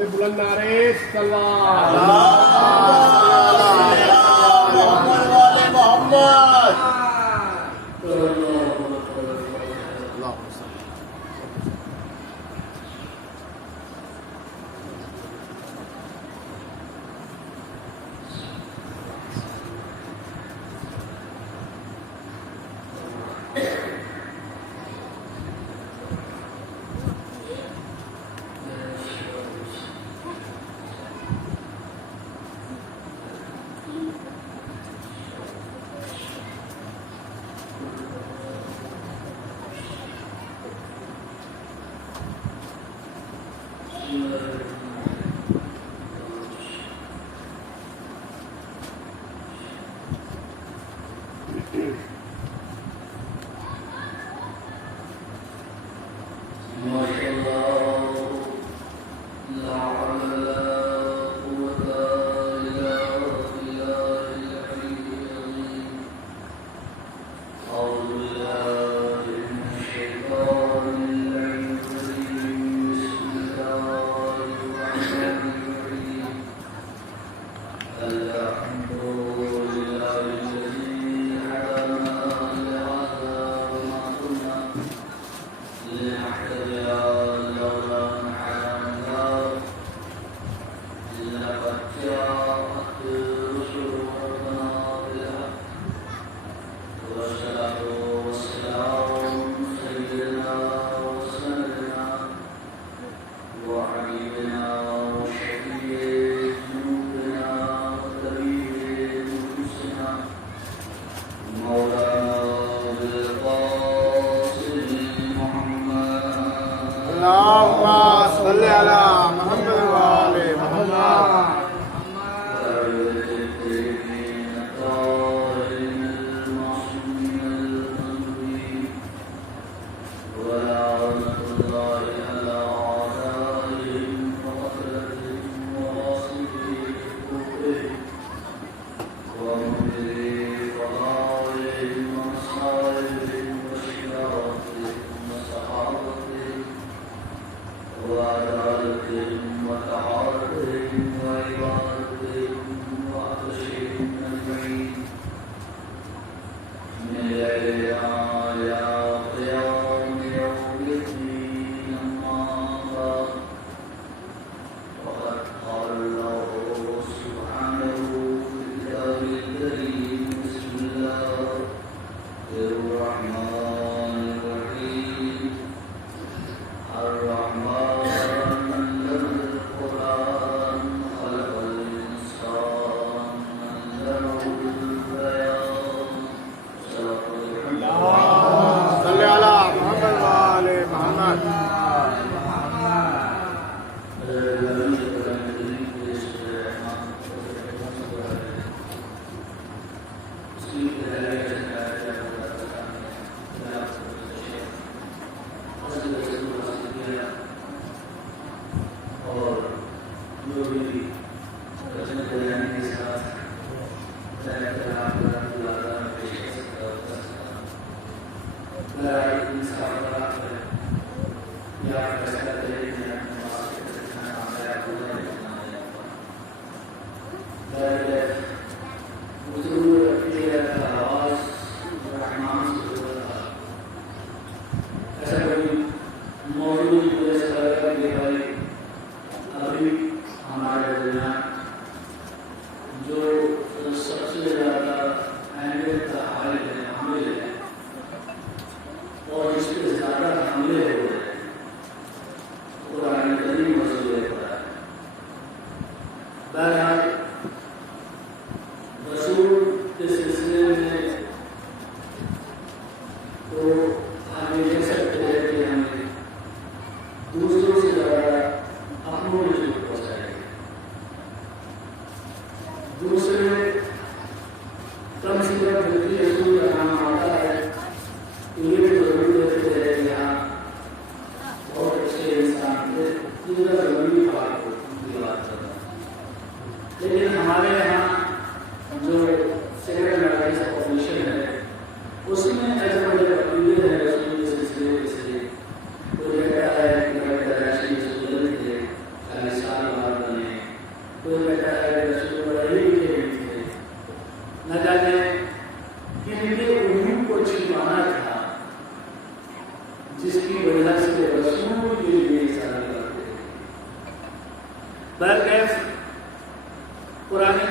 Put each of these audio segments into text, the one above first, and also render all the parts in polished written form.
بڑے بلند نعرے تلوار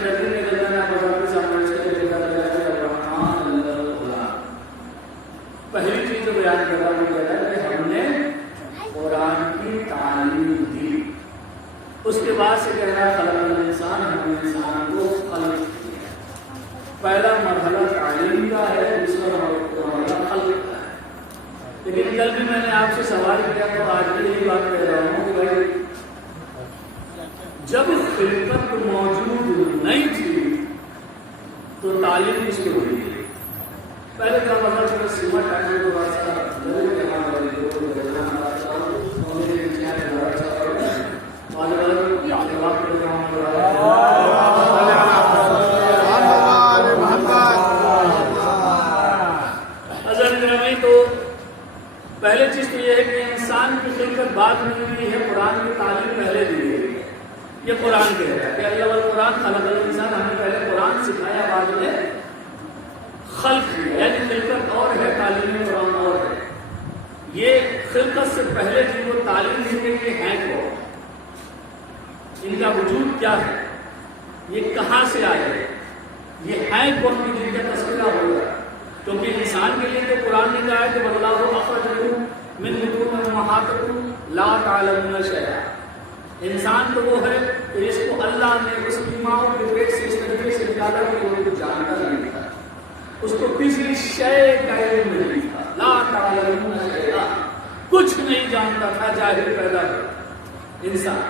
بہترین نکلنا ہے آپ کے سامنے اس کے لیے پہلی چیز جو بیان کر رہا ہوں وہ کہہ رہا ہے کہ ہم نے قرآن کی تعلیم دی. اس کے بعد سے کہہ رہا ہے خلق الانسان، ہم نے انسان کو خلق کیا. پہلا مرحلہ تعلیم کا ہے، دوسرا مرحلہ خلق کا ہے. لیکن کل بھی میں نے آپ سے سوال کیا تو آج بھی یہی بات کہہ رہا ہوں کہ بھائی جب خلقت موجود نہیں تھی تو تعلیم کس کو ہوئی تھی؟ پہلے کا مطلب سیمٹ آنے کے بعد تو پہلے چیز تو یہ ہے کہ انسان کی خلقت بعد میں ہوئی ہے، قرآن کی تعلیم پہلے دی گئی ہے. یہ قرآن کہتا ہے کہ اللہ والقرآن خلق الانسان، ہمیں پہلے قرآن سکھایا بعد میں خلق کیا. یعنی خلقت اور ہے، تعلیم قرآن اور ہے. یہ خلقت سے پہلے جن کو تعلیم دی گئی یہ ہیں کون، ان کا وجود کیا ہے، یہ کہاں سے آئے، یہ ہیں کون کی جن کا تذکرہ ہوگا. کیونکہ انسان کے لیے تو قرآن نے کہا ہے کہ واللہ اخرجکم من بطون امہاتکم لا تعلمون شیئا. انسان تو وہ ہے کہ اس کو اللہ نے اس کی ماں کے پیٹ سے اس طریقے سے نکالا کہ وہ کچھ جانتا نہیں تھا، اس کو کسی شے کا علم نہیں تھا. لا تعلمون شیئا، کچھ نہیں جانتا تھا، جاہل پیدا ہوا انسان.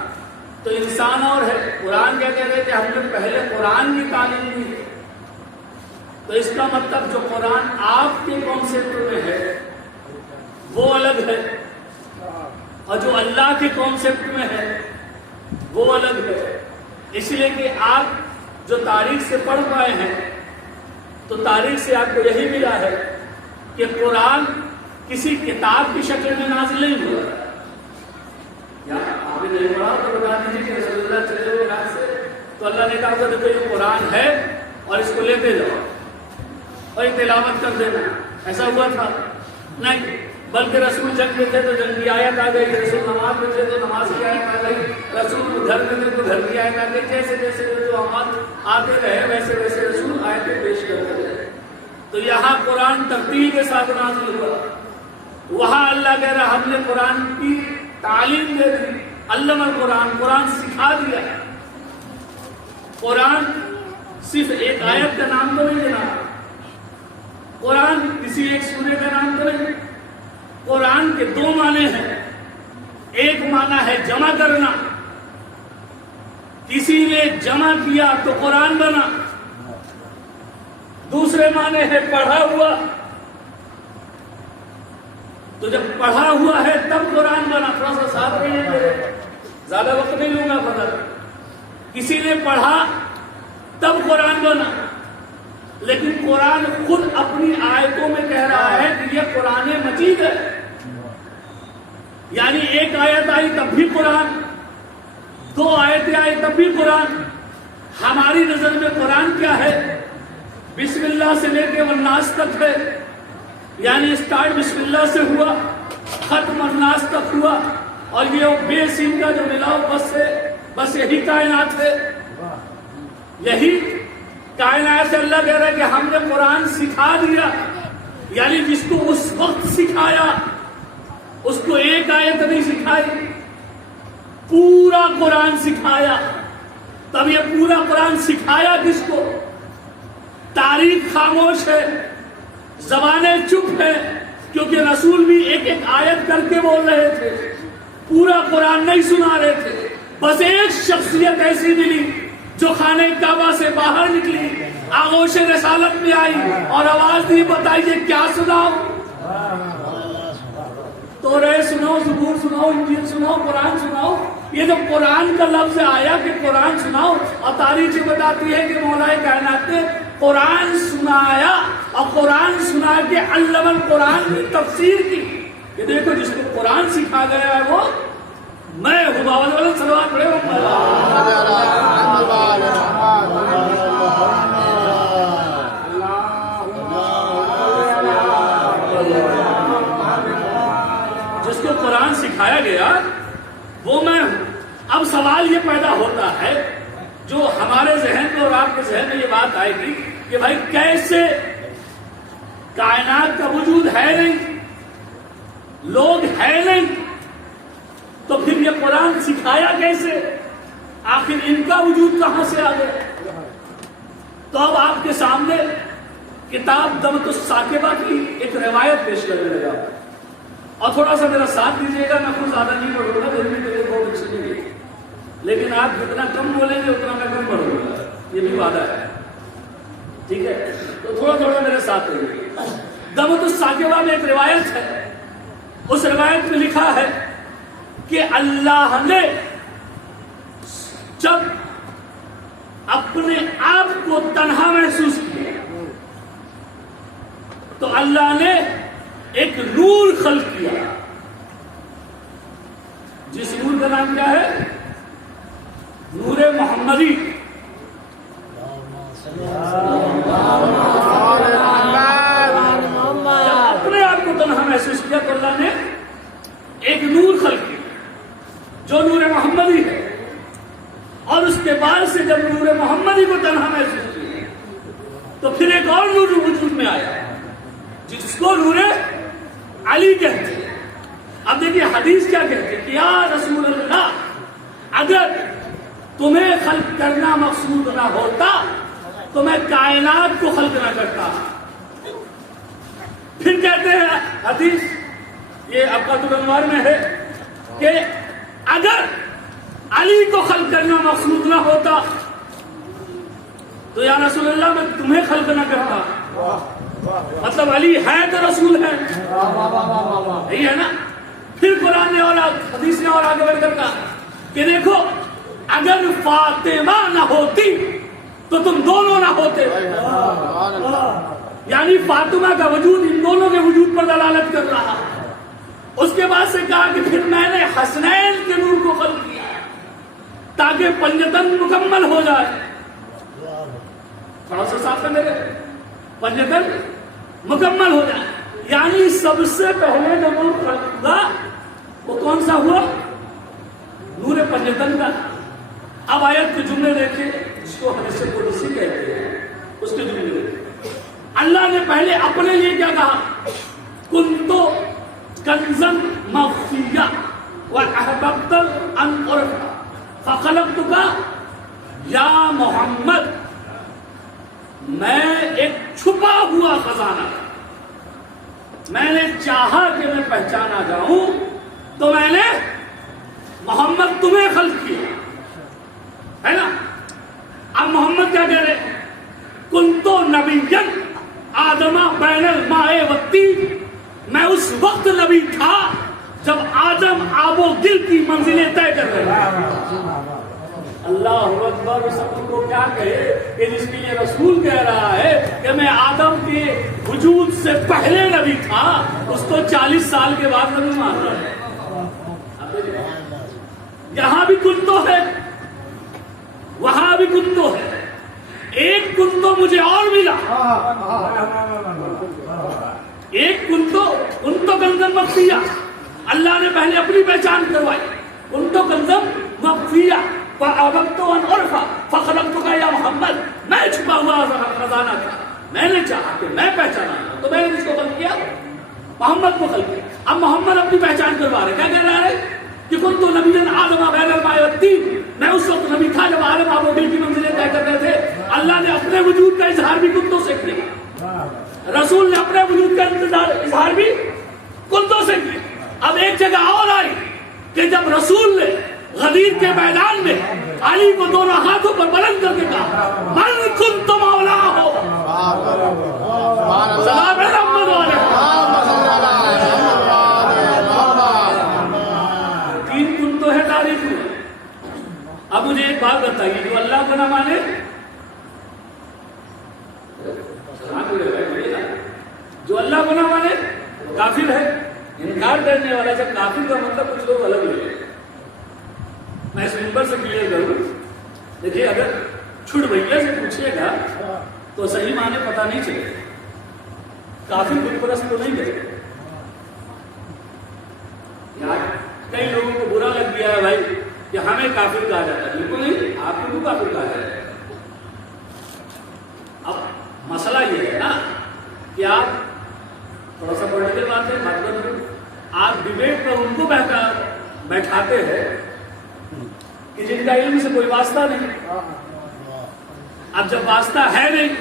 تو انسان اور ہے. قرآن کیا کہہ رہے کہ ہم نے پہلے قرآن کی تعلیم دی ہے. تو اس کا مطلب جو قرآن آپ کے کانسیپٹ میں ہے وہ الگ ہے، اور جو اللہ کے کانسیپٹ میں ہے وہ الگ ہے. اس لیے کہ آپ جو تاریخ سے پڑھ پائے ہیں تو تاریخ سے آپ کو یہی ملا ہے کہ قرآن کسی کتاب کی شکل میں نازل نہیں ہوا. یا آپ نے نہیں پڑھا تو بتا دیجیے کہ رسول اللہ چلے ہوئے رات سے تو اللہ نے کہا کہ یہ قرآن ہے اور اس کو لیتے جاؤ اور یہ تلاوت کر دینا. ایسا ہوا تھا؟ نہیں. بلکہ رسول جنگ میں تھے تو جنگ کی آیت آ گئی، رسول نماز میں تھے تو نماز کی آیت آ گئی، رسول گھر میں تھے تو گھر کی آیت آ گئی. جیسے جیسے جو آماد آتے رہے ویسے ویسے رسول آیتیں پیش کرتے رہے. تو یہاں قرآن ترتیب کے ساتھ نازل ہوا. وہاں اللہ کہہ رہا ہم نے قرآن کی تعلیم دے دی. علم القرآن، قرآن سکھا دیا. قرآن صرف ایک آیت کا نام تو نہیں دینا، قرآن کسی ایک سورے کا نام تو نہیں. قرآن کے دو معنی ہیں. ایک معنی ہے جمع کرنا، کسی نے جمع کیا تو قرآن بنا. دوسرے معنی ہے پڑھا ہوا، تو جب پڑھا ہوا ہے تب قرآن بنا. تھوڑا سا ساتھ رہیے میرے، زیادہ وقت نہیں لوں گا. پتہ کسی نے پڑھا تب قرآن بنا. لیکن قرآن خود اپنی آیتوں میں کہہ رہا ہے کہ یہ قرآن مجید ہے. یعنی ایک آیت آئی تب بھی قرآن، دو آیتیں آئی تب بھی قرآن. ہماری نظر میں قرآن کیا ہے؟ بسم اللہ سے لے کے والناس تک ہے. یعنی اسٹارٹ بسم اللہ سے ہوا، ختم والناس تک ہوا، اور یہ بے سین کا جو ملاؤ بس یہی کائنات ہے. یہی کائنات سے اللہ کہہ رہا ہے کہ ہم نے قرآن سکھا دیا. یعنی جس کو اس وقت سکھایا اس کو ایک آیت نہیں سکھائی، پورا قرآن سکھایا. تب یہ پورا قرآن سکھایا کس کو؟ تاریخ خاموش ہے، زبانیں چپ ہیں، کیونکہ رسول بھی ایک ایک آیت کر کے بول رہے تھے، پورا قرآن نہیں سنا رہے تھے. بس ایک شخصیت ایسی ملی جو خانہ کعبہ سے باہر نکلی، آغوش رسالت میں آئی اور آواز دی بتائیے کیا سناؤ؟ تو رہے سناؤ، زبور سناؤ، انجیل سناؤ، قرآن سناؤ. یہ جو قرآن کا لفظ آیا کہ قرآن سناؤ، اور تاریخ بتاتی ہے کہ مولا کائنات نے قرآن سنایا، اور قرآن سنا کے علم القرآن کی تفسیر کی. یہ دیکھو جس کو قرآن سکھا گیا ہے وہ میں ہوں. باول صلوات پڑھے جس کو قرآن سکھایا گیا وہ میں ہوں. اب سوال یہ پیدا ہوتا ہے جو ہمارے ذہن میں اور آپ کے ذہن میں یہ بات آئے گی کہ بھائی کیسے کائنات کا وجود ہے نہیں، لوگ ہے نہیں، تو پھر یہ قرآن سکھایا کیسے؟ آخر ان کا وجود کہاں سے آ گیا؟ تو اب آپ کے سامنے کتاب دمۃ الثاقبہ کی ایک روایت پیش کرنے لگا، اور تھوڑا سا میرا ساتھ دیجیے گا، میں خود زیادہ نہیں پڑھوں گا، دل میں میرے بہت اچھی نہیں ہے، لیکن آپ جتنا کم بولیں گے اتنا میں کم پڑھوں گا، یہ بھی وعدہ ہے، ٹھیک ہے؟ تو تھوڑا تھوڑا میرے ساتھ رہیے۔ دمۃ الثاقبہ میں ایک روایت ہے، اس روایت میں لکھا ہے کہ اللہ نے جب اپنے آپ کو تنہا محسوس کیا تو اللہ نے ایک نور خلق کیا، جس نور کا نام کیا ہے؟ نور محمدی۔ جب اپنے آپ کو تنہا محسوس کیا تو اللہ نے ایک نور خلق کیا جو نور محمدی ہے، اور اس کے بعد سے جب نور محمدی کو تنہا محسوس کیا تو پھر ایک اور نور وجود میں آیا جس کو نور علی کہتے ہیں۔ اب دیکھیے حدیث کیا کہتے ہیں کہ یا رسول اللہ، اگر تمہیں خلق کرنا مقصود نہ ہوتا تو میں کائنات کو خلق نہ کرتا۔ پھر کہتے ہیں حدیث، یہ ابقاۃ الانوار میں ہے، کہ اگر علی کو خلق کرنا مقصود نہ ہوتا تو یا رسول اللہ میں تمہیں خلق نہ کرتا۔ مطلب علی ہے تو رسول ہے، نہیں ہے نا؟ پھر قرآن نے اور حدیث نے اور آگے بڑھ کر کہا کہ دیکھو اگر فاطمہ نہ ہوتی تو تم دونوں نہ ہوتے، یعنی فاطمہ کا وجود ان دونوں کے وجود پر دلالت کر رہا۔ اس کے بعد سے کہا کہ پھر میں نے حسنین کے نور کو خلق کیا تاکہ پنجتن مکمل ہو جائے۔ تھوڑا سا ساتھ میں میرے پنجتن مکمل ہو جائے، یعنی سب سے پہلے جو نور خلق ہوا وہ کون سا ہوا؟ نور پنجتن کا۔ اب آیت کے جملے دیکھیں، جس کو حدیث قدسی کہتے ہیں، اس کے جملے دیکھیں۔ اللہ نے پہلے اپنے لیے کیا کہا؟ کنتو کنزا مخفیا واحببت ان اعرف فخلقتک یا محمد، میں ایک چھپا ہوا خزانہ، میں نے چاہا کہ میں پہچانا جاؤں تو میں نے محمد تمہیں خلق کیا، ہے نا؟ اب محمد کیا کہہ رہے؟ کنتو نبیا آدم بین الماء والطین، میں اس وقت نبی تھا جب آدم آب و گل کی منزلیں طے کر رہے ہیں۔ اللہ اکبر۔ اس کو کیا کہے کہ جس کے لیے رسول کہہ رہا ہے کہ میں آدم کے وجود سے پہلے نبی تھا، اس کو 40 سال کے بعد نبی مان رہا ہے۔ یہاں بھی کنتو ہے، وہاں بھی کنتو ہے، ایک کنتو مجھے اور ملا، ایک کنتو کنزم مخفیہ، اللہ نے پہلے اپنی پہچان کروائی، کنتو کنزم مخفیہ فأحببت ان اعرف فخلقتک یا محمد، میں چھپا ہوا خزانہ تھا، میں نے چاہا کہ میں پہچانا تو میں نے جس کو خلق کیا؟ محمد کو خلق کیا۔ اب محمد اپنی پہچان کروا رہے، کیا کہہ رہا ہے کہ کنتو نبیا آدم بین الماء والطین، میں اس وقت نبی تھا جب آدم آب و گل کی منزلیں طے کر رہے تھے۔ اللہ نے اپنے وجود کا اظہار بھی کنتو سے کیا، رسول نے اپنے وجود کا اظہار بھی کنتو سے کیا۔ اب ایک جگہ اور آئی کہ جب رسول نے غدیر کے میدان میں علی کو دونوں ہاتھوں پر بلند کر کے کہا من کنت مولا ہو، سلام محمد علیہ، تین کنتو ہے تاریخ میں۔ اب مجھے ایک بات بتائیے، جو اللہ کو نہ مانے، جو اللہ کو نہ مانے کافر ہے۔ انکار کرنے والا سے کافر کا مطلب کچھ لوگ الگ ہے۔ میں اس منبر سے کلیئر کروں، دیکھیے اگر چھٹ بھیا سے پوچھیے گا تو صحیح معنی پتہ نہیں چلے، کافر بت پرست تو نہیں کرے۔ کئی لوگوں کو برا لگ گیا ہے بھائی کہ ہمیں کافر کہا جاتا ہے، بالکل نہیں، آپ کو کافر کہا جاتا ہے۔ کہ آپ تھوڑا سا پولیٹیکل بات ہے، مطلب آپ ڈبیٹ پر ان کو بیٹھاتے ہیں کہ جن کا علم سے کوئی واسطہ نہیں. اب جب واسطہ ہے نہیں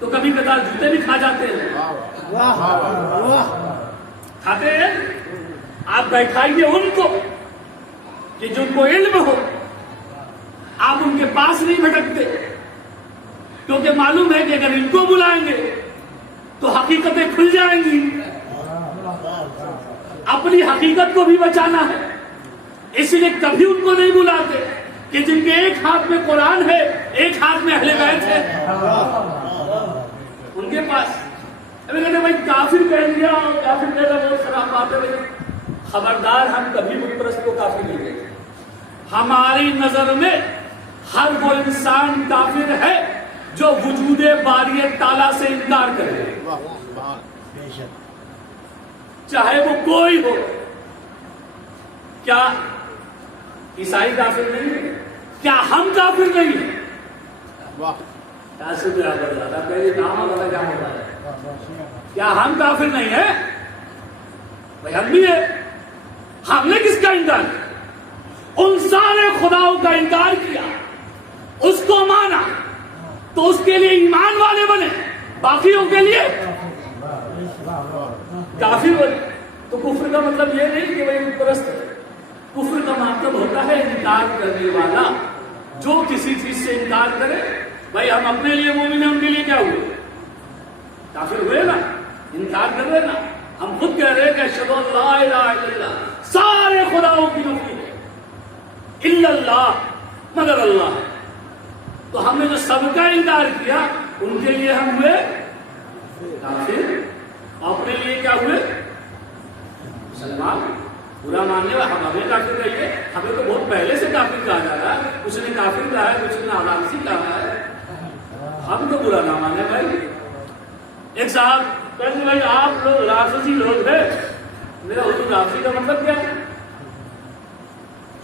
تو کبھی کبھار جوتے بھی کھا جاتے ہیں. کھاتے ہیں. آپ بیٹھائیے ان کو کہ جن کو علم ہو. آپ ان کے پاس نہیں بھٹکتے کیونکہ معلوم ہے کہ اگر ان کو بلائیں گے تو حقیقتیں کھل جائیں گی. اپنی حقیقت کو بھی بچانا ہے، اس لیے کبھی ان کو نہیں بلاتے کہ جن کے ایک ہاتھ میں قرآن ہے ایک ہاتھ میں اہل بیت ہے. ان کے پاس ابھی کہتے بھائی کافر کہہ دیا، کافر کہہ رہا بہت خراب بات ہے. لیکن خبردار، ہم کبھی بت پرست کو کافر نہیں کہتے. ہماری نظر میں ہر وہ انسان کافر ہے جو وجود باری تعالیٰ سے انکار کرے، چاہے وہ کوئی ہو. کیا عیسائی کافر نہیں ہے؟ کیا ہم کافر نہیں ہیں؟ کیا ہم کافر نہیں ہیں؟ بھائی ہم بھی ہیں. ہم نے کس کا انکار کیا؟ ان سارے خداؤں کا انکار کیا، اس کو مانا تو اس کے لیے ایمان والے بنے، باقیوں کے لیے کافر بنے. تو کفر کا مطلب یہ نہیں کہ بھائی بت پرست ہے. کفر کا مطلب ہوتا ہے انکار کرنے والا. جو کسی چیز سے انکار کرے، بھائی ہم اپنے لیے مومن ہیں، ان کے لیے کیا ہوئے؟ کافر ہوئے نا. انکار کر رہے نا. ہم خود کہہ رہے ہیں کہ اشہدو ان لا الہ الا اللہ، سارے خداؤں کی نفی ہے، الا اللہ، مگر اللہ. تو ہم نے جو سب کا انکار کیا ان کے لیے ہم ہوئے کافر، اپنے لیے کیا ہوئے؟ مسلمان. برا ماننے والا ہم ہمیں کافر کہیے، ہمیں تو بہت پہلے سے کافر کہا جا رہا ہے. کچھ نے کافر کہا ہے، کچھ نے آرامسی کہا ہے. ہم تو برا نہ مانے بھائی. ایک صاحب کہتے بھائی آپ لوگ رافضی لوگ ہیں. میرا حضور رافضی کا مطلب کیا ہے؟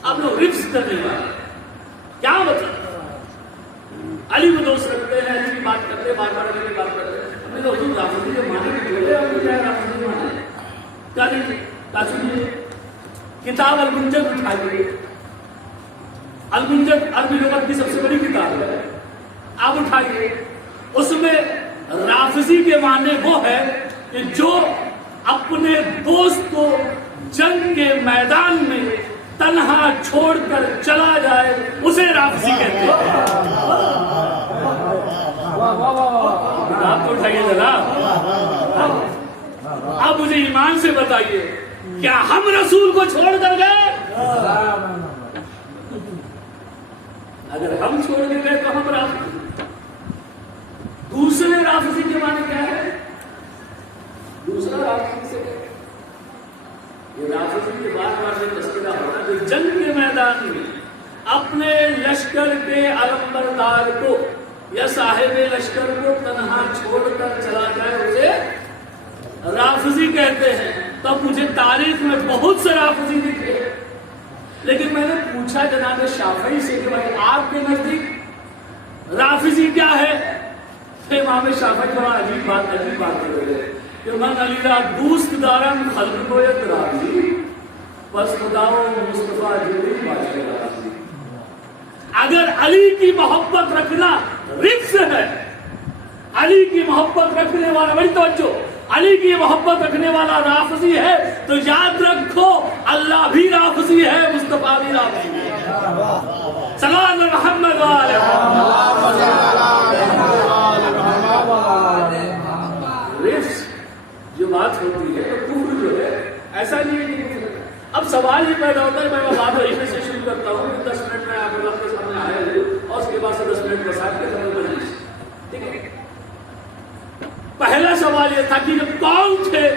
آپ لوگ رفض کرنے والے. کیا مطلب؟ علی کو دوست رکھتے ہیں، علی کی بات کرتے ہیں، بار بار علی کی بات کرتے ہیں. ہم نے تو حضور رافضی کے معنی میں بولے، ہم نے کیا رافضی مانے کیا نہیں. کتاب المنجد اٹھائیے. المنجد عربی لغت کی سب سے بڑی کتاب ہے، آپ اٹھائیے. اس میں رافضی کے معنی وہ ہے کہ جو اپنے دوست کو جنگ کے میدان میں تنہا چھوڑ کر چلا جائے اسے رافضی کہتے ہیں. آپ تو اٹھائیے جناب. اب مجھے ایمان سے بتائیے، کیا ہم رسول کو چھوڑ کر گئے؟ اگر ہم چھوڑ کر گئے تو ہم رافضی. دوسرے رافضی کے معنی کیا ہے؟ دوسرا رافضی سے یہ رافضی کے بعد میں تذکرہ ہوتا ہے جو جنگ کے میدان میں اپنے لشکر کے علمبردار کو یا صاحب لشکر کو تنہا چھوڑ کر چلا جائے اسے رافضی کہتے ہیں. تب مجھے تاریخ میں بہت سے رافضی دکھے، لیکن میں نے پوچھا جناب شافعی سے کہ بھائی آپ کے نزدیک رافضی کیا ہے؟ امام شافعی بڑا عجیب بات کر رہے ہیں کہ من علی را دوست دارم خلق کو یک رافضی بس خدا و مصطفیٰ جبریل بادشاہ رافضی. اگر علی کی محبت رکھنا رفض ہے، علی کی محبت رکھنے والا، بڑی توجہ، علی کی محبت رکھنے والا رافضی ہے تو یاد رکھو اللہ بھی رافضی ہے، مصطفیٰ بھی رافضی ہے. سلام محمد والے رفض جو بات ہوتی ہے تو کفر جو ہے ایسا نہیں ہے کہ کفر. اب سوال یہ پیدا ہوتا ہے، میں بات وہی سے شروع کرتا ہوں. 10 منٹ میں آپ لوگ کے سامنے آیا اور اس کے بعد سے 10 منٹ بسات کے سامنے بنی. ٹھیک ہے. پہلا سوال یہ تھا کہ یہ کون تھے؟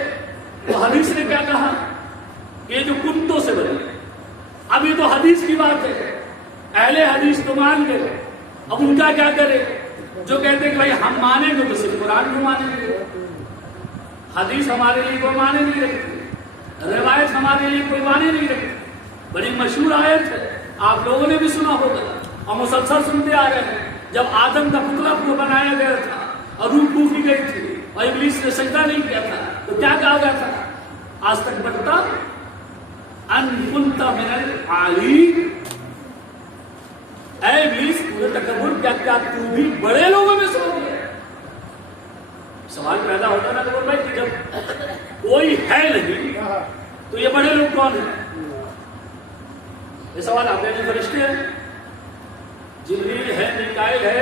تو حدیث نے کیا کہا؟ یہ جو کنتوں سے بنے. اب یہ تو حدیث کی بات ہے، اہل حدیث تو مان گئے. اب ان کا کیا کرے جو کہتے ہیں کہ بھائی ہم مانیں گے تو صرف قرآن کو مانیں گے، حدیث ہمارے لیے کوئی مانے نہیں رکھتی، روایت ہمارے لیے کوئی مانے نہیں رکھتی. بڑی مشہور آیت ہے، آپ لوگوں نے بھی سنا ہوگا اور مسلسل سنتے آ رہے ہیں. جب آدم کا پتلا کو بنایا گیا تھا اور روح پھونکی گئی تھی اور ابلیس نے سجدہ نہیں کیا تھا تو کیا کہا گیا تھا؟ آج تک بڑھتا ان كنت من العالین، اے ابلیس پورے تکبر کیا تو بھی بڑے لوگوں میں سے ہو گیا؟ سوال پیدا ہوتا نا کہ بھائی جب کوئی ہے نہیں تو یہ بڑے لوگ کون ہیں؟ یہ سوال آپ نے فرشتے ہیں، جبریل ہے، میکائیل ہے،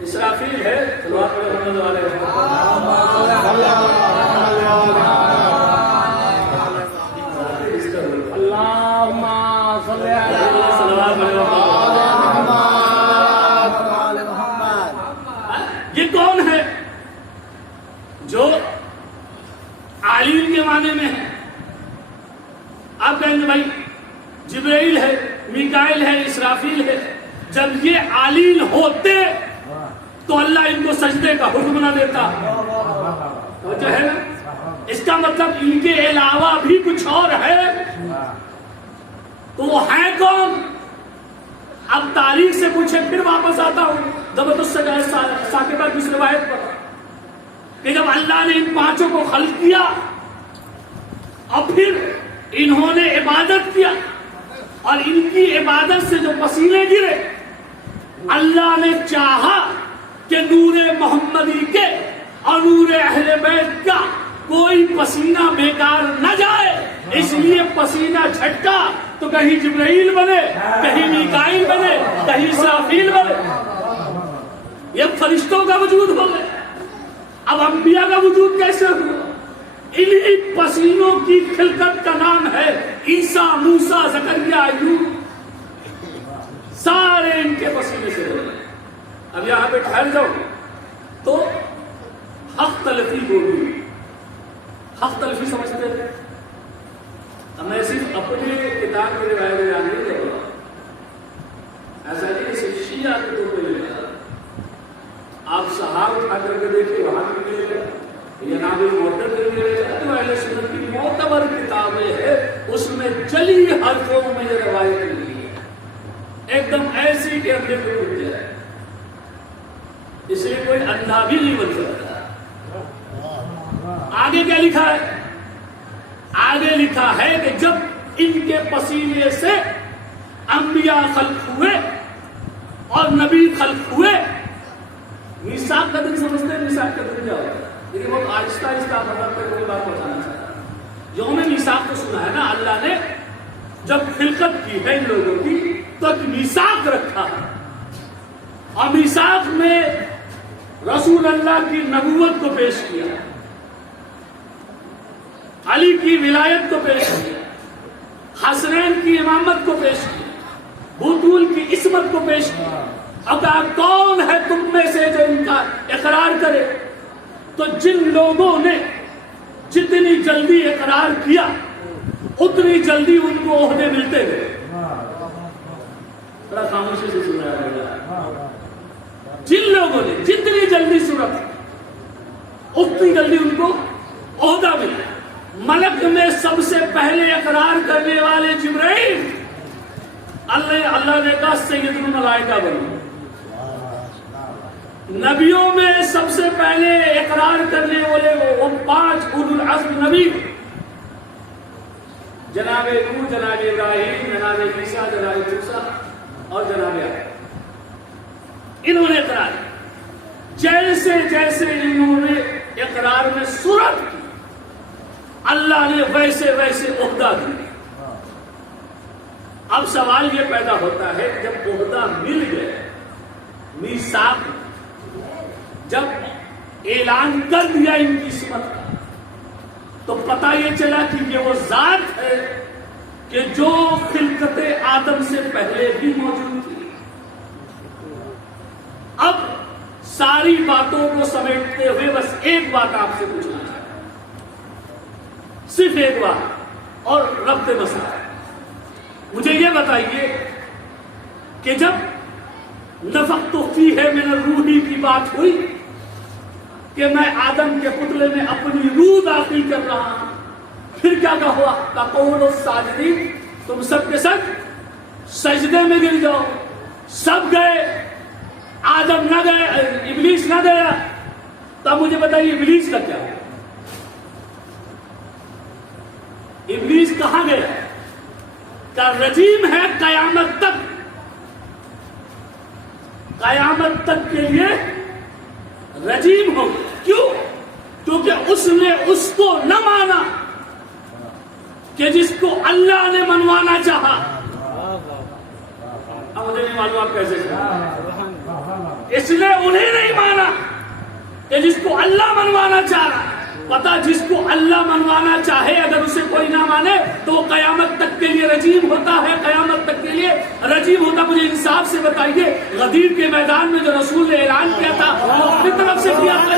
اسرافیل ہے، تلوار پڑے ہونے والے ہیں۔ اللہم صلی علی یہ کون ہے جو عالین کے معنی میں ہے؟ آپ کہیں گے بھائی جبرائیل ہے، میکائیل ہے، اسرافیل ہے۔ جب یہ عالین ہوتے تو اللہ ان کو سجدے کا حکم نہ دیتا، جو ہے نا، اس کا مطلب ان کے علاوہ بھی کچھ اور ہے، تو وہ ہے کون؟ اب تاریخ سے پوچھے، پھر واپس آتا ہوں زبردست ثاقبہ کی روایت پر کہ جب اللہ نے ان پانچوں کو خلق کیا اور پھر انہوں نے عبادت کیا اور ان کی عبادت سے جو پسینے گرے، اللہ نے چاہا کہ نور محمدی کے اور نور اہل بیت کا کوئی پسینہ بیکار نہ جائے، اس لیے پسینہ جھٹکا تو کہیں جبرائیل بنے، کہیں میکائیل بنے، کہیں اسرافیل بنے۔ یہ فرشتوں کا وجود ہو گیا، اب انبیاء کا وجود کیسے ہوا؟ انہی پسینوں کی خلقت کا نام ہے عیسیٰ، موسیٰ، زکریا، ایوب، سارے ان کے پسینے سے ہوئے۔ اب یہاں پہ ٹھہر جاؤ تو حق تلفی ہوگی، حق تلفی سمجھتے ہیں؟ اب میں صرف اپنی کتاب کے روایت بیان نہیں کر رہا، ایسا نہیں کہ صرف شیعہ کے طور پہ لے رہا، آپ صحاب اٹھا کر کے دیکھیں وہاں بھی ملے گا، یہ نام معتبر کے لیے تو اہل سنت کی معتبر کتابیں ہے، اس میں جلی حرفوں میں یہ روایت ملی ہے، ایک دم ایسی کہ اندھے پہ اٹھ جائے، اس لیے کوئی اندھا بھی نہیں بن سکتا۔ آگے کیا لکھا ہے؟ آگے لکھا ہے کہ جب ان کے پسینے سے انبیاء خلق ہوئے اور نبی خلق ہوئے، میثاق کا دن سمجھتے ہیں؟ میثاق کا دن کیا ہوتا ہے؟ لیکن وہ آہستہ آہستہ مطلب پہ کوئی بات پہنچانا چاہتا ہے۔ یوم میثاق تو سنا ہے نا، اللہ نے جب خلقت کی ہے ان لوگوں کی تو ایک میثاق رکھا، اور میثاق میں رسول اللہ کی نبوت کو پیش کیا، علی کی ولایت کو پیش کیا، حسنین کی امامت کو پیش کیا، بطول کی عصمت کو پیش کیا، اور کہا کون ہے تم میں سے جو ان کا اقرار کرے؟ تو جن لوگوں نے جتنی جلدی اقرار کیا اتنی جلدی ان کو عہدے ملتے گئے۔ ذرا خاموشی سے سنا ہے، جن لوگوں نے جتنی جلدی سنا اتنی جلدی ان کو عہدہ ملا۔ ملک میں سب سے پہلے اقرار کرنے والے جبرائیل، اللہ نے کہا سید الملائکہ بنو۔ نبیوں میں سب سے پہلے اقرار کرنے والے وہ 5 اولو العزم نبی، جناب نوح، جناب ابراہیم، جناب عیسیٰ، جناب موسیٰ اور جناب یحییٰ، انہوں نے اقرار جیسے جیسے انہوں نے اقرار میں صورت کی، اللہ نے ویسے ویسے عہدہ دیا۔ اب سوال یہ پیدا ہوتا ہے جب عہدہ مل گئے، میثاق جب اعلان کر دیا ان کی عصمت کا، تو پتہ یہ چلا کہ یہ وہ ذات ہے کہ جو خلقت آدم سے پہلے بھی موجود تھی۔ اب ساری باتوں کو سمیٹتے ہوئے بس ایک بات آپ سے پوچھنا چاہتا ہوں، صرف ایک بات اور ربط مسائل۔ مجھے یہ بتائیے کہ جب نفخت فیہ من الروح کی بات ہوئی کہ میں آدم کے پتلے میں اپنی روح داخل کر رہا ہوں، پھر کیا ہوا؟ تقول الساجدین، تم سب کے سب سجدے میں گر جاؤ۔ سب گئے، آدم نہ گئے، ابلیس نہ گیا، تو اب مجھے بتائیے ابلیس کا کیا ہے؟ ابلیس کہاں گیا؟ کا رجیم ہے قیامت تک، قیامت تک کے لیے رجیم ہو. کیوں؟ کیونکہ اس نے اس کو نہ مانا کہ جس کو اللہ نے منوانا چاہا. اب مجھے نہیں معلوم آپ کیسے چاہا. اس نے انہیں نہیں مانا کہ جس کو اللہ منوانا چاہا. پتا جس کو اللہ منوانا چاہے اگر اسے کوئی نہ مانے تو وہ قیامت تک کے لیے رجیم ہوتا ہے، قیامت تک کے لیے رجیم ہوتا. مجھے انصاف سے بتائیے غدیر کے میدان میں جو رسول نے اعلان کیا تھا وہ اپنی طرف سے کیا تھا؟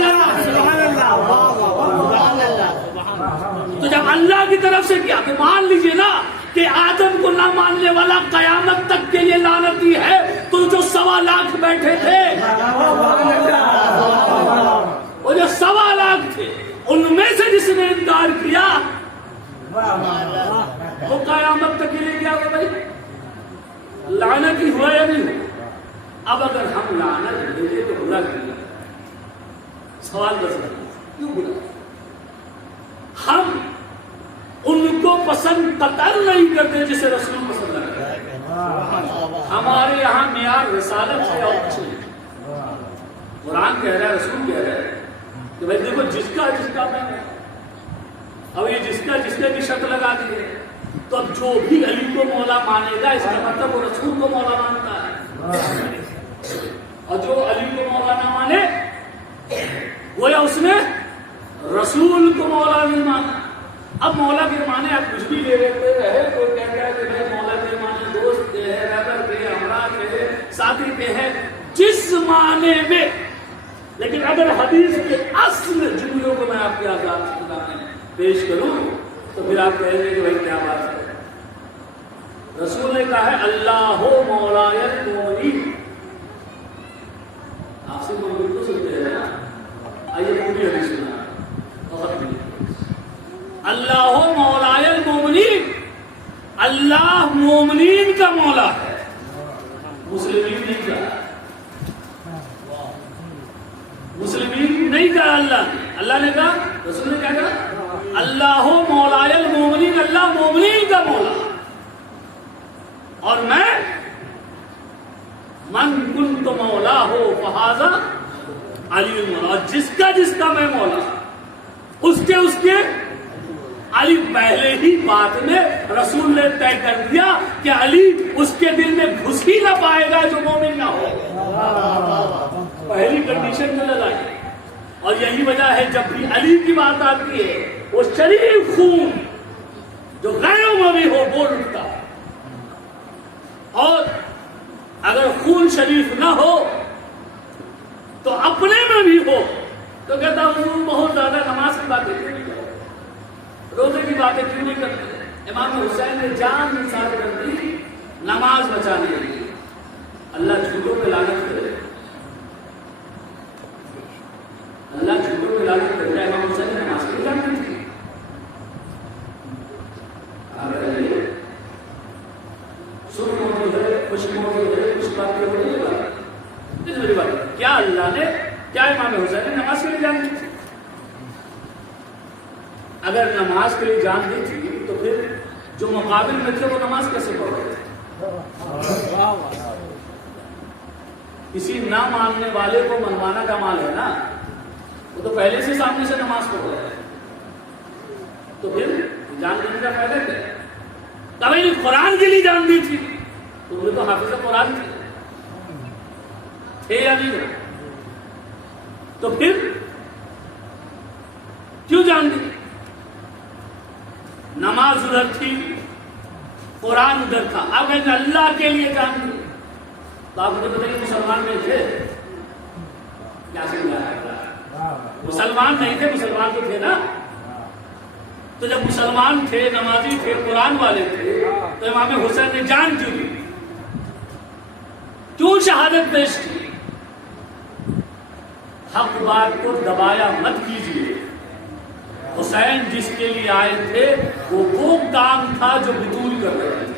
تو جب اللہ کی طرف سے کیا تو مان لیجئے نا کہ آدم کو نہ ماننے والا قیامت تک کے لیے لعنتی ہے. تو جو 1.25 لاکھ بیٹھے تھے، وہ جو 1.25 لاکھ تھے، ان میں سے جس نے انکار کیا وہ قیامت تک کے لیے کیا ہوا بھائی؟ لعنت ہی ہوا یا نہیں ہوا؟ اب اگر ہم لعنت دیں گے تو برا کیا؟ سوال بس کیوں برا؟ ہم ان کو پسند قطر نہیں کرتے جسے رسول پسند کرتے. ہمارے یہاں معیار رسالت سے اور کچھ نہیں. قرآن کہہ رہا ہے، رسول کہہ رہا ہے کہ بھائی دیکھو جس کا میں ہے. اب یہ جس نے بھی شرط لگا دی ہے تو اب جو بھی علی کو مولا مانے گا اس کا مطلب وہ رسول کو مولا مانتا ہے. اور جو علی کو مولا نہ مانے گویا اس نے رسول کو مولا نہیں مانا. اب مولا کے معنی آپ کچھ بھی لے لیتے رہے. کوئی کہتا ہے کہ بھائی مولا کے معنی دوست کے ہے، رہبر کے، ہمراہ کے، ساتھی کے ہے، جس معنی میں. لیکن اگر حدیث کے اصل جملوں کو میں آپ کے آزاد پیش کروں تو پھر آپ کہیں گے کہ بھائی کیا بات ہے. رسول نے کہا ہے اللہ مولا المؤمنین. آپ سے مومن کو سنتے ہیں نا؟ آئیے پوری حدیث سنا بہت بھی. اللہ مولا المؤمنین، اللہ مومنین کا مولا ہے، مسلمین نہیں کا. مسلمین نہیں کہا اللہ نے کہا، رسول نے کیا کہا؟ اللہ مولا المؤمنین، اللہ مومنین کا مولا. اور میں من کنت مولا ہو فہذا علی المولا. اور جس کا میں مولا اس کے علی. پہلے ہی بات میں رسول نے طے کر دیا کہ علی اس کے دل میں گھس ہی نہ پائے گا جو مومن نہ ہو. پہلی کنڈیشن میں لگائی. اور یہی وجہ ہے جب بھی علی کی بات آتی ہے وہ شریف خون جو غیروں میں بھی ہو بول اٹھتا ہے. اور اگر خون شریف نہ ہو تو اپنے میں بھی ہو تو کہتا ہوں بہت زیادہ نماز کی باتیں کیوں نہیں کرتے، روزے کی باتیں کیوں نہیں کرتے. امام حسین نے جان نثار کر دی نماز بچانے کے لیے. اللہ جھوٹوں پہ لعنت کرے، اللہ جھوٹوں پہ لعنت کرے. امام حسین نے نماز کی جان نہیں تھی. سکھ موجود ہے، خوشی موجود ہے، کچھ بات کی ہوئی ہے. کیا اللہ نے، کیا امام حسین نے نماز کے لیے جان دی تھی؟ اگر نماز کے لیے جان دی تھی تو پھر جو مقابل میں تھے وہ نماز کیسے پڑھ رہے تھے؟ کسی نہ ماننے والے کو منوانا کا مال ہے نا، وہ تو پہلے سے سامنے سے نماز پڑھ رہے ہیں. تو پھر جان دینے کا فائدہ کیا ہے؟ کبھی قرآن کے لیے جان دی تھی تو وہ تو حافظ قرآن تھے یا نہیں؟ تو پھر کیوں جان دی؟ نماز ادھر تھی، قرآن ادھر تھا. اب میں اللہ کے لیے جان دی تو آپ مجھے بتائیے مسلمان نہیں تھے کیا سمجھا ہے؟ مسلمان نہیں تھے، مسلمان تو تھے نا. تو جب مسلمان تھے، نمازی تھے، قرآن والے تھے تو امام حسین نے جان کیوں دی؟ کیوں شہادت پیش کی؟ حق بات کو دبایا مت کیجیے. حسین جس کے لیے آئے تھے وہ کام تھا جو بطول کر رہے تھے.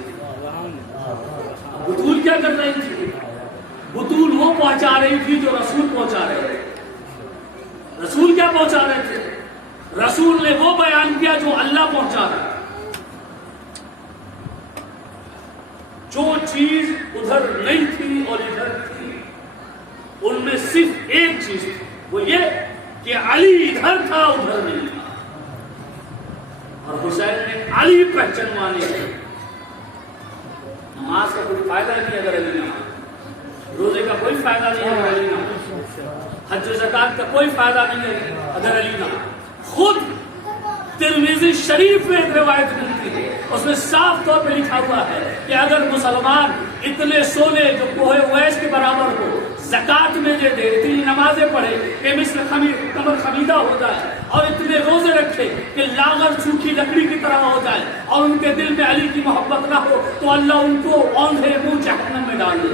بطول کیا کر رہی تھی؟ بطول وہ پہنچا رہی تھی جو رسول پہنچا رہے تھے. رسول پہنچا رہے تھے، رسول نے وہ بیان کیا جو اللہ پہنچا رہا تھا. جو چیز ادھر نہیں تھی اور ادھر تھی، ان میں صرف ایک چیز تھی، وہ یہ کہ علی ادھر تھا ادھر نہیں تھا. اور حسین نے علی پہچانوانے کی. نماز کا کوئی فائدہ نہیں اگر علی نہ ہو، روزے کا کوئی فائدہ نہیں اگر علی نہ ہو، حج و زکات کا کوئی فائدہ نہیں ہے اگر علی نہ ہو. خود ترمذی شریف میں ایک روایت ملتی ہے، اس میں صاف طور پہ لکھا ہوا ہے کہ اگر مسلمان اتنے سونے جو کوہ اویس کے برابر ہو زکات میں دے دے، اتنی نمازیں پڑھے کہ مثل قمر خمیدہ ہو جائے، اور اتنے روزے رکھے کہ لاغر سوکھی لکڑی کی طرح ہو جائے، اور ان کے دل میں علی کی محبت نہ ہو، تو اللہ ان کو اوندھے منہ جہنم میں ڈال دے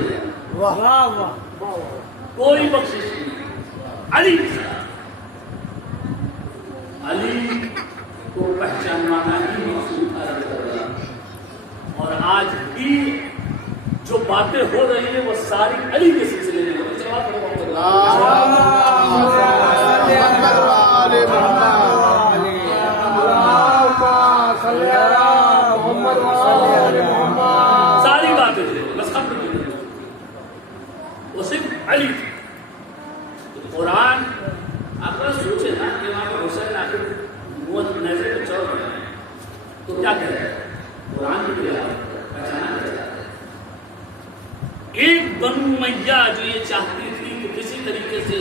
گا. کوئی بخشش نہیں. علی کو پہچانوانا ہی مقصود تھا. اور آج بھی جو باتیں ہو رہی ہیں وہ ساری علی کے سلسلے میں ہو رہی ہیں. ساری باتیں بس ختم نہیں، وہ صرف علی تھی. قرآن آپ بس سوچے نا کہ وہاں پر حسین آخر وہ نظر پہ چل رہے ہیں تو کیا کہہ رہے ہیں؟ قرآن کی پہچانا چاہتا ہے. ایک بنو امیہ جو یہ چاہتی تھی کہ کسی طریقے سے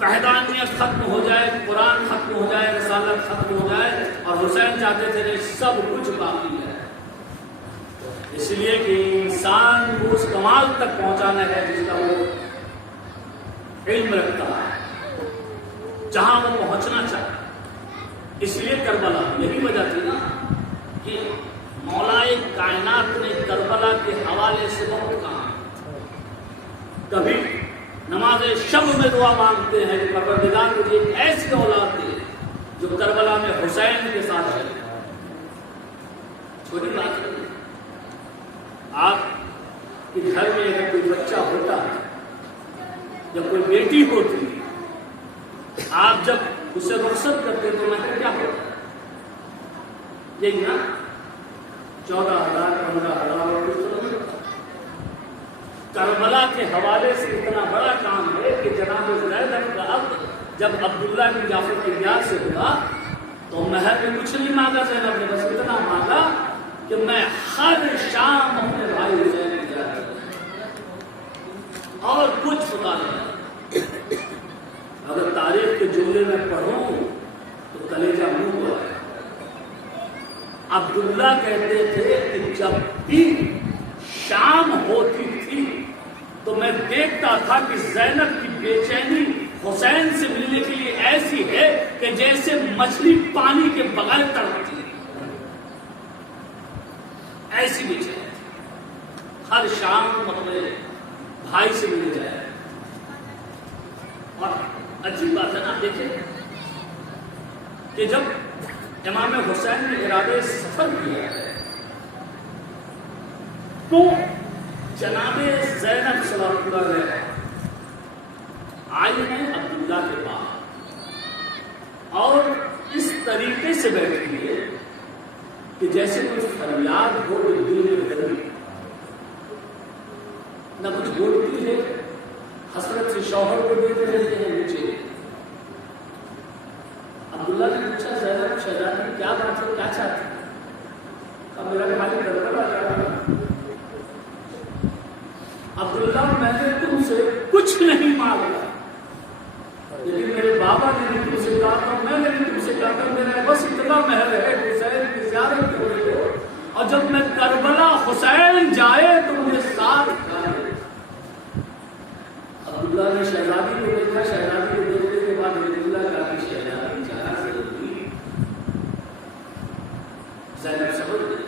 وحدانیت ختم ہو جائے، قرآن ختم ہو جائے، رسالت ختم ہو جائے، اور حسین چاہتے تھے کہ سب کچھ باقی ہے. اس لیے کہ انسان کو اس کمال تک پہنچانا ہے جس کا وہ علم رکھتا ہے، جہاں وہ پہنچنا چاہتا. اس لیے کربلا، یہی وجہ تھی نا کہ مولائے کائنات نے کربلا کے حوالے سے بہت کہا. کبھی نماز شب میں دعا مانگتے ہیں کہ پروردگار مجھے ایسی اولاد دے جو کربلا میں حسین کے ساتھ ہے. چھوٹی بات ہے. آپ کے گھر میں اگر کوئی بچہ ہوتا ہے، جب کوئی بیٹی ہوتی ہے، آپ جب اسے رخصت کرتے تو مہر کیا ہوتا ہے؟ یہی نا 14,000 15,000. کربلا کے حوالے سے اتنا بڑا کام ہے کہ جناب زینب کا اب جب عبداللہ بن جعفر کی بیعت سے ہوا تو مہر میں کچھ نہیں مانگا زینب نے، بس اتنا مانگا کہ میں ہر شام اپنے بھائی حسین کی یاد کروں، اور کچھ خدا نہیں. اگر تاریخ کے جملے میں پڑھوں تو کلیجہ منہ ہوا ہے. عبداللہ کہتے تھے کہ جب بھی شام ہوتی تھی تو میں دیکھتا تھا کہ زینب کی بے چینی حسین سے ملنے کے لیے ایسی ہے کہ جیسے مچھلی پانی کے بغیر تڑپتی ہے. ایسی بے چینی ہر شام اپنے بھائی سے مل جائے. اور عجیب بات ہے نا، دیکھیں کہ جب امام حسین نے ارادے سفر کیا تو جناب زینب صلی اللہ علیہ وسلم آئی ہیں عبداللہ کے پاس، اور اس طریقے سے بیٹھی ہے کہ جیسے کوئی فریاد ہو دل میں گرمی، نہ کچھ بولتی ہے، حسرت سے شوہر کو دیتے رہتے ہیں نیچے. عبداللہ نے پوچھا زینب شہزادی کیا بات ہے، کیا چاہتی ہے؟ کہا میرا بھائی کربلا جا رہا ہے. عبداللہ میں نے تم سے کچھ نہیں مانگا، لیکن میرے بابا نے بھی تم سے کہا تھا، میں نے بھی تم سے کہا تھا، میرا بس اتنا مہر ہے حسین کی زیارت کرنے کو، اور جب میں کربلا حسین جائے تو مجھے ساتھ جائے. عبداللہ نے شہزادی کو دیکھا، شہزادی کو دیکھنے کے بعد عبداللہ کہا کہ شہزادی جہاں سے ہوئی. زینب سمجھ گئی،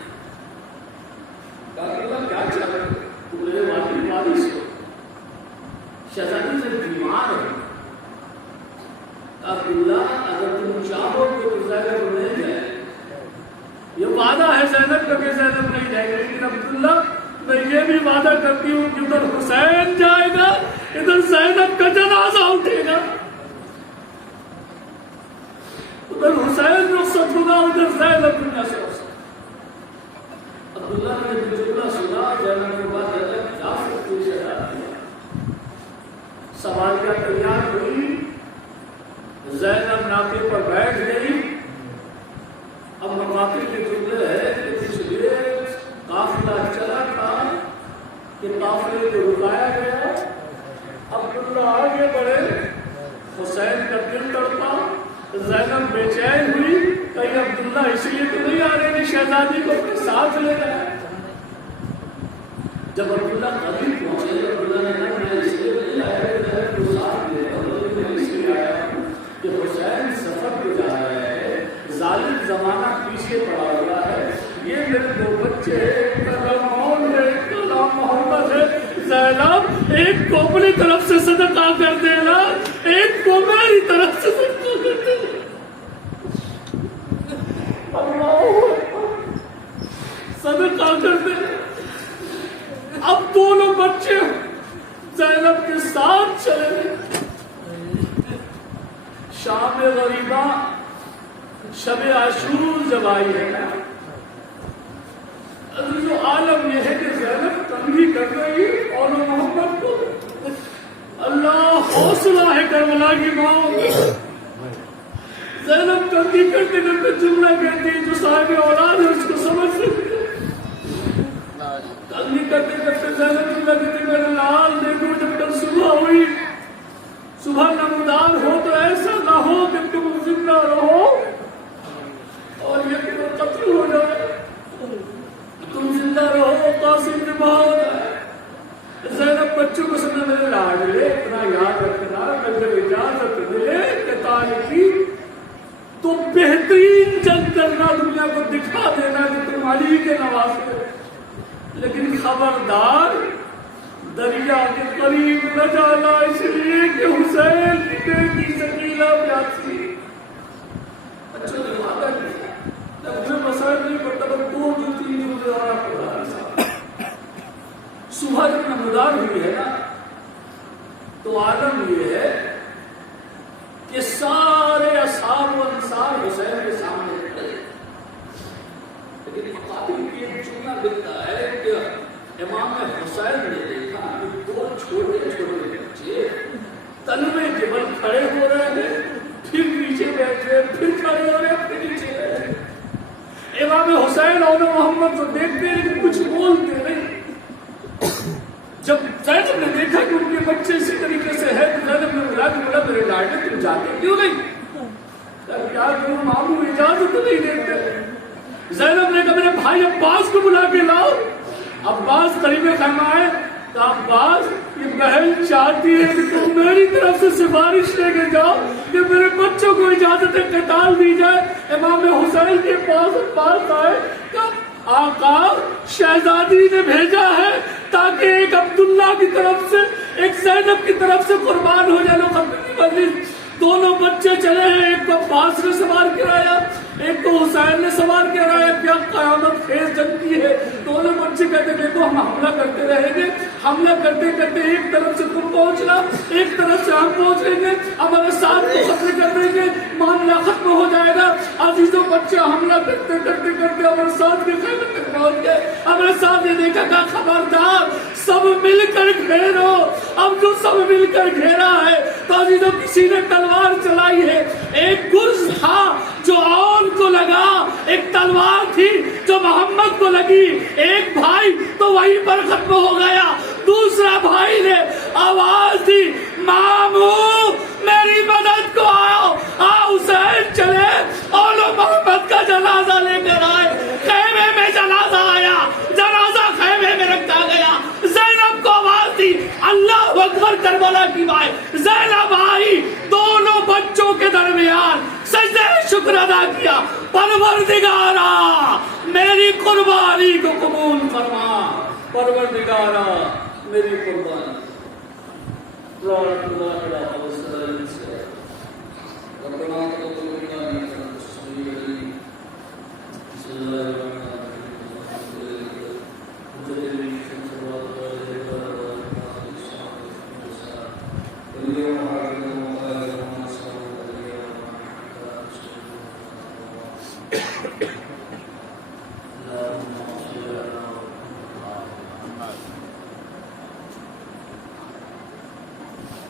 عبداللہ کیا چاہتے تو میرے والد سے شہزادی سے بیمار ہے. عبداللہ اگر تم چاہو کہ زینب نہیں جائے، یہ وعدہ ہے زینب کا کہ زینب نہیں جائے گا، لیکن عبداللہ میں یہ بھی وعدہ کرتی ہوں کہ ادھر حسین جائے گا، ادھر زینب کا جنازہ اٹھے گا. ادھر زینب دنیا سے ہو سکتا. عبداللہ نے جب جملہ سنا زینب کے بعد زینب جا سکتی شہزادی سوال کیا تیار ہوئی. زینب ناقے پر بیٹھ گئی. اب مقاصد کے جملے ہے کہ پچھلے قافلہ چلا تھا کہ قافلے کو رکایا گیا. عبداللہ آگے بڑھے. حسین کا دل تڑپا. زینب بے چین ہوئی کہیں عبداللہ اس لیے تو نہیں آ رہے کہ شہزادی کو اپنے ساتھ لے گئے. جب عبداللہ قریب پہنچے عبداللہ نے کہا میں اس لیے نہیں آیا کہ زینب کو ساتھ لے گا. میں اس لیے آیا ہوں کہ حسین سفر پہ جا رہا ہے. ظالم زمانہ پیچھے پڑا ہوا ہے. یہ میرے دو بچے ایک کا نام مون ہے ایک کا نام محمد ہے. زینب ایک کو اپنی طرف سے صدقہ کر دینا ایک کو میری طرف سے صدقہ کر دینا. صدقہ کر دینا. اب دونوں بچے زینب کے ساتھ چلے گئے. شام غریبہ شب عاشور جب آئی ہے نا جو عالم یہ ہے کہ زینب تنگی کر رہی اور محمد کو اللہ حوصلہ ہے کربلا کی ماں. زینب تنگی کرتے کرتے جملہ کہتی ہے جو صاحب اولاد ہے اس کو سمجھ سکتے. تنگی کرتے کرتے زینب جملہ کہتی ہے میرے لال دیکھو جب کل صبح ہوئی صبح نمودار ہو تو ایسا نہ ہو کہ تم زندہ رہو اور یہ کہ قتل ہو جائے. تم زندہ رہو قاسم نے بہت ہے. زینب بچوں کو سمجھا میرے لاڈلے اتنا یاد رکھنا کہ جب اجازت ملے قتال کی تو بہترین جنگ کرنا دنیا کو دکھا دینا کہ تم علی کے نواسے. لیکن خبردار دریا کے قریب نہ جانا اس لیے کہ حسین کی بیٹی ثقیلہ پیاسی. اچھا دماغ مجھے مسائل نہیں پڑتا بس 2 جو 3 مجھے اور آپ کو صبح جب نمودار ہوئی ہے نا تو عالم یہ ہے کہ سارے اصحاب و انصار حسین کے سامنے کھڑے. لیکن مقابل کی ایک جملہ لکھتا ہے کہ امام حسین نے دیکھا کہ 2 چھوٹے چھوٹے بچے تلوے جبل کھڑے ہو رہے ہیں پھر نیچے بیٹھ رہے پھر کھڑے ہو رہے پھر نیچے بیٹھ رہے. امام حسین اور محمد کو دیکھتے ہیں کچھ بولتے نہیں. جب زینب نے دیکھا کہ ان کے بچے اسی طریقے سے ہے تو زینب نے بلا کہ بولا میرے لاڈلے تم جاتے کیوں نہیں؟ کیا کروں ماموں اجازت نہیں دیتے. زینب نے کہا میرے بھائی عباس کو بلا کے لاؤ. عباس قریب خیمہ آئے تو عباس یہ بہن چاہتی ہے کہ تم میری طرف سے سفارش لے کے جاؤ کہ میرے بچوں کو اجازت قتال دی جائے. امام حسین کے پاس عباس آئے کہ آقا شہزادی نے بھیجا ہے تاکہ ایک عبداللہ کی طرف سے ایک زینب کی طرف سے قربان ہو جائے. لوگ اپنی مجلس دونوں بچے چلے ہیں. ایک کو عباس نے سوار کرایا ایک کو حسین نے سوار کرایا. کیا قیامت خیز جنگ کی ہے. دونوں بچے کہتے دیکھو ہم حملہ کرتے رہیں گے. حملہ کرتے کرتے ایک طرف سے تم پہنچنا ایک طرف سے ہم پہنچ لیں گے ہمارے ساتھ کو ختم کر دیں گے معاملہ ختم ہو جائے گا. عزیزوں بچے حملہ کرتے کرتے کرتے ہمارے ساتھ کے خیمے تک پہنچ گئے. ہمارے ساتھ یہ دیکھا کہ خبردار سب مل کر گھیرو. اب جو سب مل کر گھیرا ہے تو عزیزوں کسی نے تلوار چلائی ہے. ایک گرز تھا جو آن کو لگا ایک تلوار تھی جو محمد کو لگی. ایک بھائی تو وہیں پر ختم ہو گیا. دوسرا بھائی نے آواز دی مامو میری مدد کو آؤ. حسین چلے اور محمد کا جنازہ لے کر آئے. خیمے میں جنازہ آیا جنازہ خیمے میں رکھا گیا. زینب کو آواز دی اللہ اکبر کربلا کی مائیں. زینب آئی دونوں بچوں کے درمیان سجدہ شکر ادا کیا. پروردگارا میری قربانی کو قبول فرما. پروردگارا میری قربانی.